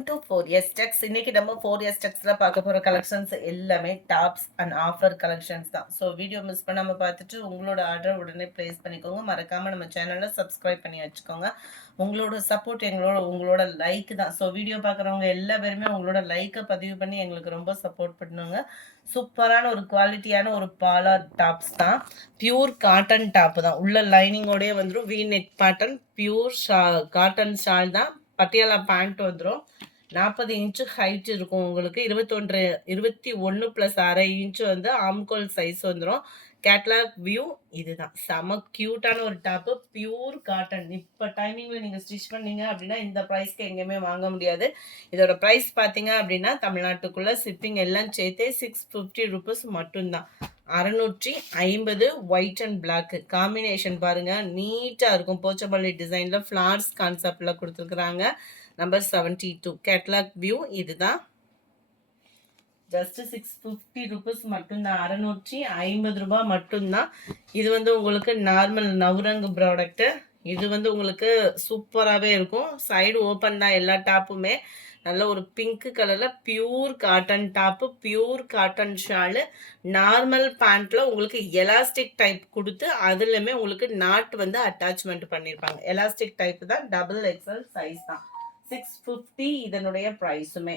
Welcome to 4S Tex. இன்னைக்கு நம்ம 4S Texல பார்க்க போற கலெக்ஷன்ஸ் எல்லாமே டாப்ஸ் அண்ட் ஆஃபர் கலெக்ஷன்ஸ் தான். ஸோ வீடியோ மிஸ் பண்ணாம பார்த்துட்டு உங்களோட ஆர்டர் உடனே பிளேஸ் பண்ணிக்கோங்க. மறக்காம நம்ம சேனலை சப்ஸ்கிரைப் பண்ணி வச்சுக்கோங்க. உங்களோட சப்போர்ட் உங்களோட லைக் தான். ஸோ வீடியோ பார்க்குறவங்க எல்லா பேருமே உங்களோட லைக்கை பதிவு பண்ணி எங்களுக்கு ரொம்ப சப்போர்ட் பண்ணுங்க. சூப்பரான ஒரு குவாலிட்டியான ஒரு பாலா டாப்ஸ் தான். பியூர் காட்டன் டாப் தான். உள்ள லைனிங்கோடய வந்துடும். V neck pattern pure cotton shawl தான். பட்டியாலா பேண்ட் வந்துடும். 40 இன்ச்சு ஹைட் இருக்கும் உங்களுக்கு. 21 + அரை இன்ச்சு வந்து ஆம்கோல் சைஸ் வந்துடும். கேட்லாக் வியூ இதுதான். செம கியூட்டான ஒரு டாப்பு. Pure cotton. இப்போ டைமிங்கில் நீங்கள் ஸ்டிச் பண்ணீங்க அப்படின்னா இந்த ப்ரைஸ்க்கு எங்கேயுமே வாங்க முடியாது. இதோட ப்ரைஸ் பார்த்தீங்க அப்படின்னா தமிழ்நாட்டுக்குள்ளே ஷிப்பிங் எல்லாம் சேர்த்தே 650 ருபீஸ் மட்டும்தான். 650. ஒயிட் அண்ட் பிளாக் காம்பினேஷன் பாருங்க, நீட்டா இருக்கும். போச்சம்பள்ளி டிசைன்ல ஃபிளார்ஸ் கான்செப்ட்ல கொடுத்துருக்குறாங்க. நம்பர் 72 கேட்லாக் வியூ இதுதான். ஜஸ்ட் 650 ருபீஸ் மட்டும்தான். 650 ரூபாய் மட்டும்தான். இது வந்து உங்களுக்கு நார்மல் நவரங்கு ப்ராடக்ட். இது வந்து உங்களுக்கு சூப்பராகவே இருக்கும். சைடு ஓப்பன் தான் எல்லா டாப்புமே. நல்ல ஒரு பிங்க் கலர்ல pure cotton top, pure cotton shawl. Normal பேண்ட்ல உங்களுக்கு எலாஸ்டிக் டைப் கொடுத்து அதுலயுமே உங்களுக்கு நாட் வந்து அட்டாச்மெண்ட் பண்ணியிருப்பாங்க. எலாஸ்டிக் டைப் தான். டபுள் எக்ஸல் சைஸ் தான். 650 இதனுடைய ப்ரைஸுமே.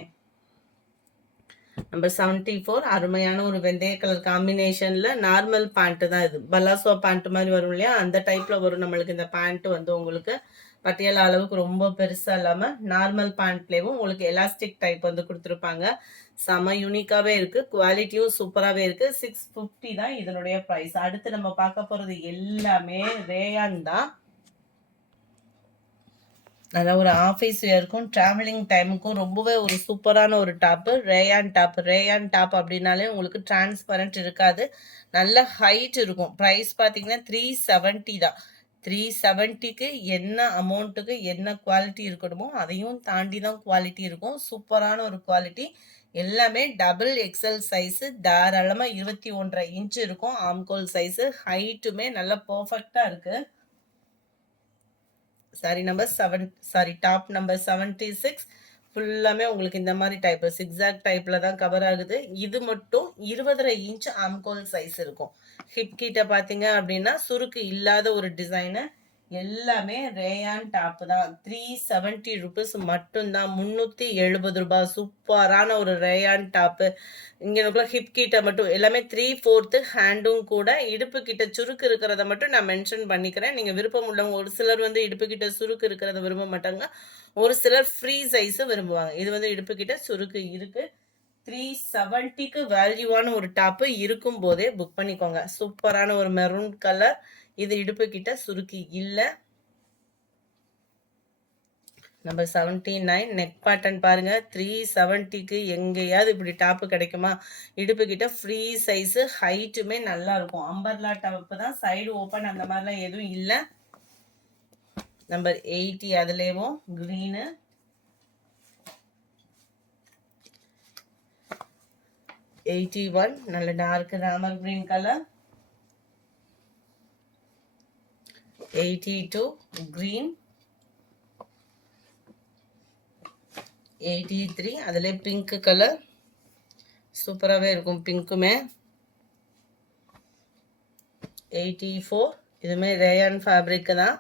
நம்பர் 74 அருமையான ஒரு வெந்தய கலர் காம்பினேஷன்ல நார்மல் பேண்ட் தான். இது பலாசோ பேண்ட் மாதிரி வரும் இல்லையா, அந்த டைப்ல வரும் நம்மளுக்கு இந்த பேண்ட் வந்து உங்களுக்கு பட்டியல அளவுக்கு ரொம்ப பெருசா இல்லாம நார்மல் பேண்ட்லேயும் உங்களுக்கு எலாஸ்டிக் டைப் வந்து கொடுத்துருப்பாங்க. செம யூனிக்காவே இருக்கு. குவாலிட்டியும் சூப்பராகவே இருக்கு. 650 தான் இதனுடைய ப்ரைஸ். அடுத்து நம்ம பார்க்க போறது எல்லாமே ரேயான் தான். அதான் ஒரு ஆஃபீஸ் வேர்க்கும் ட்ராவலிங் டைமுக்கும் ரொம்பவே ஒரு சூப்பரான ஒரு top. Rayon top. Rayon top அப்படின்னாலே உங்களுக்கு டிரான்ஸ்பரண்ட் இருக்காது. நல்ல ஹைட் இருக்கும். ப்ரைஸ் பார்த்தீங்கன்னா 370 தான். 370க்கு என்ன அமௌண்ட்டுக்கு என்ன குவாலிட்டி இருக்கணுமோ அதையும் தாண்டி தான் குவாலிட்டி இருக்கும். சூப்பரான ஒரு குவாலிட்டி. எல்லாமே டபுள் எக்ஸல் சைஸு. தாராளமாக 21.5 இன்ச்சு இருக்கும் ஆம்கோல் சைஸு. ஹைட்டுமே நல்லா பர்ஃபெக்டாக இருக்குது. டாப் நம்பர் 76 ஃபுல்லாமே உங்களுக்கு இந்த மாதிரி டைப் சிக்ஸாக் டைப்ல தான் கவர் ஆகுது. இது மட்டும் 20.5 இன்ச் ஆம்கோல் சைஸ் இருக்கும். ஹிப் கிட்ட பாத்தீங்க அப்படின்னா சுருக்கு இல்லாத ஒரு டிசைனு. எல்லாமே ரேயான் டாப் தான். 370 ருபீஸ் மட்டும்தான். 370 ரூபாய். சூப்பரான ஒரு ரேயான் டாப்பு. இங்கே ஹிப் கிட்ட மட்டும் எல்லாமே 3/4 ஹேண்டும் கூட. இடுப்பு கிட்ட சுருக்கு இருக்கிறத மட்டும் நான் மென்ஷன் பண்ணிக்கிறேன். நீங்கள் விருப்பம் உள்ளவங்க ஒரு சிலர் வந்து இடுப்பு கிட்ட சுருக்கு இருக்கிறத விரும்ப மாட்டாங்க. ஒரு சிலர் ஃப்ரீ சைஸு விரும்புவாங்க. இது வந்து இடுப்பு கிட்ட சுருக்கு இருக்கு. 370க்கு வேல்யூவான ஒரு டாப்பு இருக்கும் போதே புக் பண்ணிக்கோங்க. சூப்பரான ஒரு மெரூன் கலர். இது இடுப்பு கிட்ட சுருக்கி இல்லை. நம்பர் 79 நெக் பேட்டர்ன் பாருங்க. 370க்கு எங்கேயாவது இப்படி டாப்பு கிடைக்குமா? இடுப்பு கிட்ட ஃப்ரீ சைஸு. ஹைட்டுமே நல்லா இருக்கும். அம்பர்லா டாப்பு தான். சைடு ஓப்பன் அந்த மாதிரிலாம் எதுவும் இல்லை. நம்பர் 80 அதுலேயும் க்ரீனு. 81 நல்ல dark Ramar green colour. 82 green. 83 அதிலே பிங்க் கலர். சூப்பராகவே இருக்கும் பிங்க்குமே. 84 இதுமே ரேயான் ஃபேப்ரிக் தான்.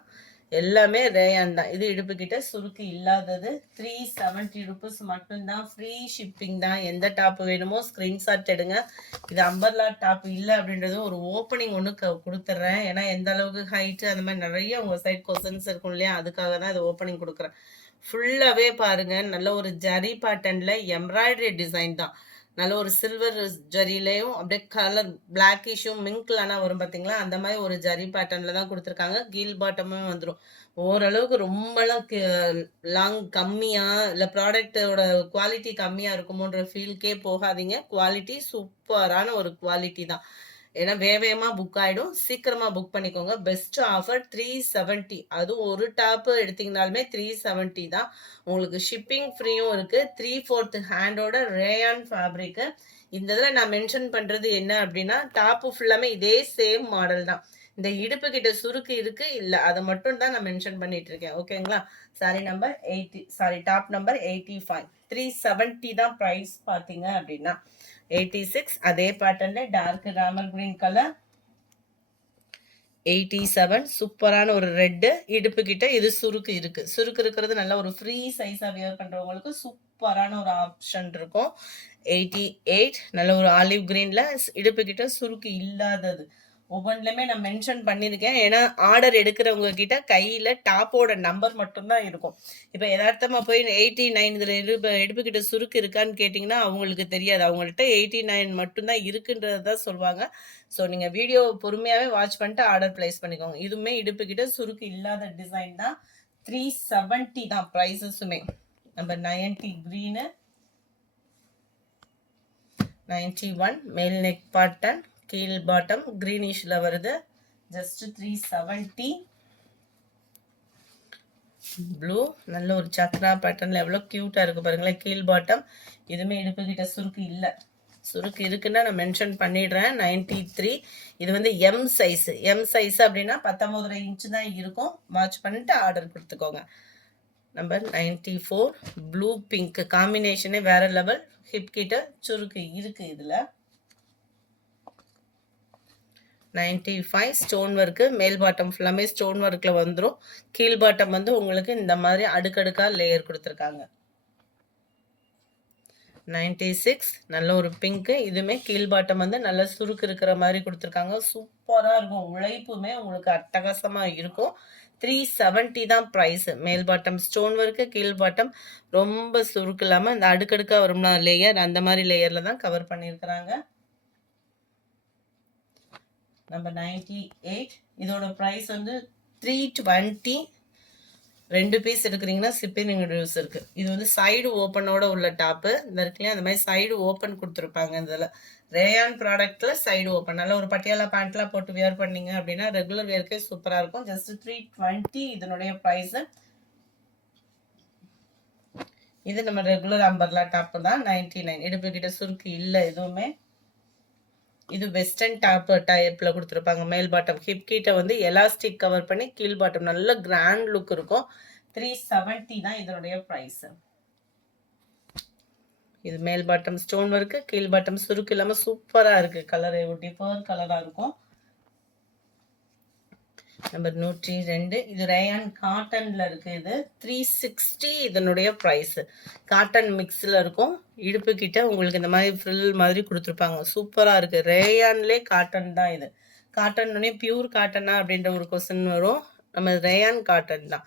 எல்லாமே ரேயான் தான். இது இடுப்பு கிட்ட சுருக்கு இல்லாதது. 370 ருபீஸ் மட்டும்தான். ஃப்ரீ ஷிப்பிங் தான். எந்த டாப் வேணுமோ ஸ்க்ரீன்ஷாட் எடுங்க. இது அம்பர்லா டாப் இல்லை அப்படின்றது ஒரு ஓப்பனிங் ஒன்று கொடுத்துட்றேன். ஏன்னா எந்த அளவுக்கு ஹைட்டு அந்த மாதிரி நிறைய உங்கள் சைட் கொஸ்டின்ஸ் இருக்கும் இல்லையா, அதுக்காக தான் இது ஓப்பனிங் கொடுக்குறேன். ஃபுல்லாகவே பாருங்கள் நல்ல ஒரு ஜரி பேட்டர்னில் எம்ப்ராய்டரி டிசைன் தான். நல்ல ஒரு சில்வர் ஜரிலையும் அப்படியே கலர் பிளாக்கிஷும் மிங்க்லானா வரும் பார்த்தீங்களா, அந்த மாதிரி ஒரு ஜரி பேட்டர்னில் தான் கொடுத்துருக்காங்க. கீல் பாட்டமும் வந்துடும். ஓரளவுக்கு ரொம்பலாம் லாங் கம்மியாக இல்லை ப்ராடக்டோட குவாலிட்டி கம்மியாக இருக்குமோன்ற ஃபீல்கே போகாதீங்க. குவாலிட்டி சூப்பரான ஒரு குவாலிட்டி தான். ஏன்னா வேகமாக புக் ஆகிடும். சீக்கிரமாக புக் பண்ணிக்கோங்க. Best offer 370. அதுவும் ஒரு டாப்பு எடுத்திங்கனாலுமே 370 தான். உங்களுக்கு ஷிப்பிங் ஃப்ரீயும் இருக்குது. 3/4 ஹேண்டோட ரேயான் ஃபேப்ரிக்கு. இந்த இதில் நான் மென்ஷன் பண்ணுறது என்ன அப்படின்னா டாப்பு ஃபுல்லாமே இதே சேம் மாடல் தான். இந்த இடுப்பு கிட்ட சுருக்கு இருக்கு இல்ல, அதை மட்டும் தான் நான் மென்ஷன் பண்ணிட்டு இருக்கேன். ஓகேங்களா? சாரி நம்பர் 80, டாப் நம்பர் 85, 370 தான் ப்ரைஸ் பார்த்தீங்க அப்படின்னா. 86 அதே பேட்டர்ன்ல டார்க் ராமர் கிரீன் கலர். 87 சூப்பரான ஒரு ரெட்டு, இடுப்பு கிட்ட இது சுருக்கு இருக்கு. சுருக்கு இருக்கிறது நல்ல ஒரு ஃப்ரீ சைஸா வியர் பண்றவங்களுக்கு சூப்பரான ஒரு ஆப்ஷன் இருக்கும். 88 நல்ல ஒரு ஆலிவ் கிரீன்ல இடுப்பு கிட்ட சுருக்கு இல்லாதது. ஒவ்வொன்றுலையுமே நான் மென்ஷன் பண்ணியிருக்கேன். ஏன்னா ஆர்டர் எடுக்கிறவங்க கிட்ட கையில் டாப்போட நம்பர் மட்டும்தான் இருக்கும். இப்போ யதார்த்தமாக போய் 89 இதில் இடுப்புக்கிட்ட சுருக்கு இருக்கான்னு கேட்டிங்கன்னா அவங்களுக்கு தெரியாது. அவங்கள்ட்ட 89 மட்டும்தான் இருக்குன்றது தான் சொல்லுவாங்க. ஸோ நீங்கள் வீடியோ பொறுமையாகவே வாட்ச் பண்ணிட்டு ஆர்டர் ப்ளேஸ் பண்ணிக்கோங்க. இதுவுமே இடுப்புக்கிட்ட சுருக்கு இல்லாத டிசைன் தான். 370 தான் ப்ரைஸஸுமே. நம்பர் 90 க்ரீனு, 91 மேல் நெக் பாட்டன், கீழ் பாட்டம் கிரீனிஷ்ல வருது. ஜஸ்ட் 370. ப்ளூ நல்ல ஒரு சக்ரா பேட்டர்ன்ல எவ்வளோ க்யூட்டாக இருக்குது பாருங்களேன். கீழ் பாட்டம். இதுவுமே இடுப்பு கிட்ட சுருக்கு இல்லை. சுருக்கு இருக்குன்னா நான் மென்ஷன் பண்ணிடுறேன். 93. இது வந்து எம் சைஸ். எம் சைஸ் அப்படின்னா 19 இன்ச்சு தான் இருக்கும். வாட்ச் பண்ணிட்டு ஆர்டர் கொடுத்துக்கோங்க. நம்பர் 94 ப்ளூ பிங்க் காம்பினேஷனே வேற லெவல். ஹிப் கிட்ட சுருக்கு இருக்கு இதில். 95 ஸ்டோன் ஒர்க்கு. மேல் பாட்டம் ஃபுல்லாமே ஸ்டோன் ஒர்க்கில் வந்துடும். கீழ் பாட்டம் வந்து உங்களுக்கு இந்த மாதிரி அடுக்கடுக்காக லேயர் கொடுத்துருக்காங்க. 96 நல்ல ஒரு பிங்க்கு. இதுவுமே கீழ் பாட்டம் வந்து நல்ல சுருக்கு இருக்கிற மாதிரி கொடுத்துருக்காங்க. சூப்பராக இருக்கும். உழைப்புமே உங்களுக்கு அட்டகாசமாக இருக்கும். 370 தான் ப்ரைஸு. மேல் பாட்டம் ஸ்டோன் ஒர்க்கு, கீழ் பாட்டம் ரொம்ப சுருக்கு இல்லாமல் இந்த அடுக்கடுக்காக வரும்னா லேயர், அந்த மாதிரி லேயரில் தான் கவர் பண்ணியிருக்கிறாங்க. நம்பர் 98 இதோட ப்ரைஸ் வந்து 320. 2 பீஸ் எடுக்கிறீங்கன்னா ஷிப்பிங் இன்க்ளூட்ஸ் இருக்கு. இது வந்து சைடு ஓப்பனோட உள்ள டாப்பு. இந்த இருக்குல்லையா அந்த மாதிரி சைடு ஓப்பன் கொடுத்துருப்பாங்க. இதில் ரேயான் ப்ராடக்ட்ல சைடு ஓப்பன். நல்ல ஒரு பட்டியாலா பேண்ட்லாம் போட்டு வியர் பண்ணீங்க அப்படின்னா ரெகுலர் வேர்க்கே சூப்பராக இருக்கும். ஜஸ்ட் 320 இதனுடைய ப்ரைஸு. இது நம்ம ரெகுலர் அம்பர்லா டாப்பு தான். 99 இடுப்பு கிட்ட சுருக்கு இல்லை எதுவுமே. இது வெஸ்டர்ன் டாப் டைப்ல கொடுத்துருப்பாங்க. மேல் பாட்டம் ஹிப் கிட்ட வந்து எலாஸ்டிக் கவர் பண்ணி கீழ் பாட்டம் நல்ல கிராண்ட் லுக் இருக்கும். 370 தான் இதனுடைய ப்ரைஸ். இது மேல் பாட்டம் ஸ்டோன் ஒர்க்கு, கீழ் பாட்டம் சுருக்கு இல்லாமல் சூப்பராக இருக்கு. கலர் டிஃபர் கலராக இருக்கும். நம்பர் 102 இது ரேயான் காட்டன்ல இருக்கு. இது 360 இதனுடைய ப்ரைஸ். காட்டன் மிக்ஸில் இருக்கும். இடுப்பு கிட்ட உங்களுக்கு இந்த மாதிரி ஃப்ரில் மாதிரி கொடுத்துருப்பாங்க. சூப்பராக இருக்கு. ரேயான்லே காட்டன் தான் இது. காட்டன்னே பியூர் காட்டனா அப்படின்ற ஒரு கொஸ்டின் வரும். நம்ம ரேயான் காட்டன் தான்.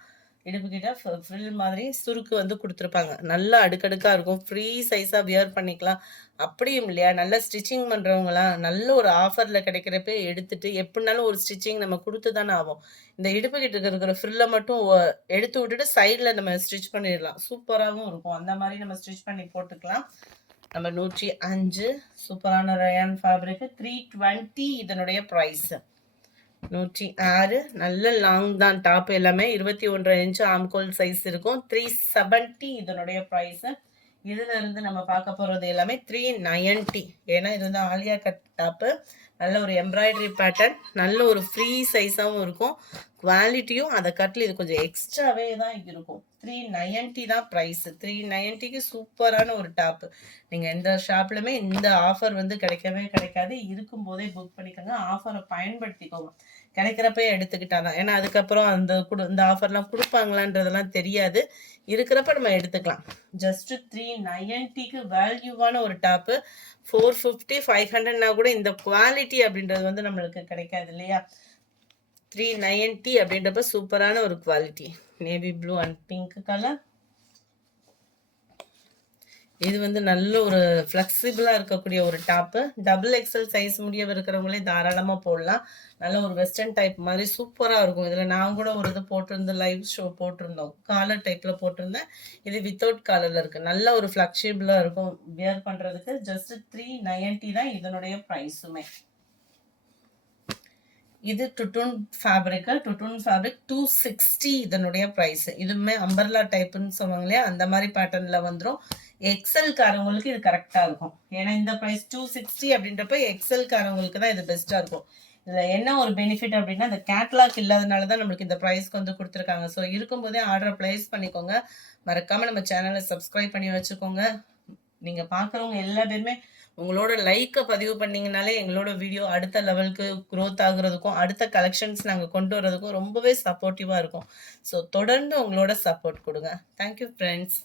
இடுப்பு கிட்ட ஃப்ரில் மாதிரி சுருக்கு வந்து கொடுத்துருப்பாங்க. நல்லா அடுக்கடுக்காக இருக்கும். ஃப்ரீ சைஸாக வியர் பண்ணிக்கலாம். அப்படியும் இல்லையா நல்ல ஸ்டிச்சிங் பண்ணுறவங்களாம் நல்ல ஒரு ஆஃபரில் கிடைக்கிறப்ப எடுத்துட்டு எப்படினாலும் ஒரு ஸ்டிச்சிங் நம்ம கொடுத்து தானே ஆகும். இந்த இடுப்பு கிட்ட இருக்கிற ஃப்ரில்லை மட்டும் எடுத்து விட்டுட்டு சைடில் நம்ம ஸ்டிச் பண்ணிடலாம். சூப்பராகவும் இருக்கும். அந்த மாதிரி நம்ம ஸ்டிச் பண்ணி போட்டுக்கலாம். நம்ம 105 சூப்பரான ரயான் ஃபேப்ரிக். 320 இதனுடைய ப்ரைஸ். 106 நல்ல லாங் தான். டாப் எல்லாமே 21 இன்ச்சு ஆம்கோல் சைஸ் இருக்கும். 370 இதனுடைய ப்ரைஸ். இதுல இருந்து நம்ம பார்க்க போறது எல்லாமே 390. ஏன்னா இது வந்து ஆலியா கட் டாப்பு. நல்ல ஒரு எம்ப்ராய்டரி பேட்டர்ன், நல்ல ஒரு ஃப்ரீ சைஸாகவும் இருக்கும். குவாலிட்டியும் அதை கட்டில் இது கொஞ்சம் எக்ஸ்ட்ராவே தான் இருக்கும். 390 தான் ப்ரைஸ். 390க்கு சூப்பரான ஒரு டாப்பு. நீங்கள் எந்த ஷாப்லையுமே இந்த ஆஃபர் வந்து கிடைக்கவே கிடைக்காது. இருக்கும்போதே புக் பண்ணிக்கோங்க. ஆஃபரை பயன்படுத்திக்கோங்க. கிடைக்கிறப்ப எடுத்துக்கிட்டாதான். ஏன்னா அதுக்கப்புறம் இந்த ஆஃபர்லாம் கொடுப்பாங்களான்றதெல்லாம் தெரியாது. இருக்கிறப்ப நம்ம எடுத்துக்கலாம். ஜஸ்ட் 390க்கு வேல்யூவான ஒரு டாப்பு. 450 500னா கூட இந்த குவாலிட்டி அப்படின்றது வந்து நம்மளுக்கு கிடைக்காது இல்லையா. 390 அப்படின்றப்ப சூப்பரான ஒரு quality. Navy blue and pink colour. இது வந்து நல்ல ஒரு ஃப்ளெக்சிபிளாக இருக்கக்கூடிய ஒரு டாப்பு. டபுள் எக்ஸல் சைஸ் முடிய இருக்கிறவங்களே தாராளமாக போடலாம். நல்ல ஒரு வெஸ்டர்ன் டைப் மாதிரி சூப்பராக இருக்கும். இதில் நான் கூட ஒரு இது போட்டிருந்தேன், லைவ் ஷோ போட்டிருந்தோம். காலர் டைப்பில் போட்டிருந்தேன். இது வித்தவுட் காலரில் இருக்குது. நல்ல ஒரு ஃப்ளெக்சிபிளாக இருக்கும் வியர் பண்ணுறதுக்கு. ஜஸ்ட் 390 தான் இதனுடைய ப்ரைஸுமே. இது டுட்டூன் ஃபேப்ரிக். டுட்டூன் ஃபேப்ரிக் 260 இதனுடைய ப்ரைஸ். இதுவுமே அம்பர்லா டைப்புன்னு சொல்லுவாங்க இல்லையா, அந்த மாதிரி பேட்டர்னில் வந்துடும். எக்ஸல் காரவங்களுக்கு இது கரெக்டாக இருக்கும். ஏன்னா இந்த ப்ரைஸ் 260 அப்படின்றப்ப எக்ஸல் காரவங்களுக்கு தான் இது பெஸ்ட்டாக இருக்கும். இதுல என்ன ஒரு பெனிஃபிட் அப்படின்னா, இந்த கேட்லாக் இல்லாதனால தான் நம்மளுக்கு இந்த ப்ரைஸ்க்கு வந்து குடுத்துருக்காங்க. ஸோ இருக்கும்போதே ஆர்டர் பிளேஸ் பண்ணிக்கோங்க. மறக்காம நம்ம சேனல சப்ஸ்கிரைப் பண்ணி வச்சுக்கோங்க. நீங்க பார்க்குறவங்க எல்லா பேருமே உங்களோட லைக்க பதிவு பண்ணீங்கனாலே, எங்களோட வீடியோ அடுத்த லெவலுக்கு குரோத் ஆகுறதுக்கும், அடுத்த கலெக்ஷன்ஸ் நாங்க கொண்டு வரதுக்கும் ரொம்பவே சப்போர்ட்டிவா இருக்கும். ஸோ தொடர்ந்து உங்களோட சப்போர்ட் குடுங்க. Thank you friends.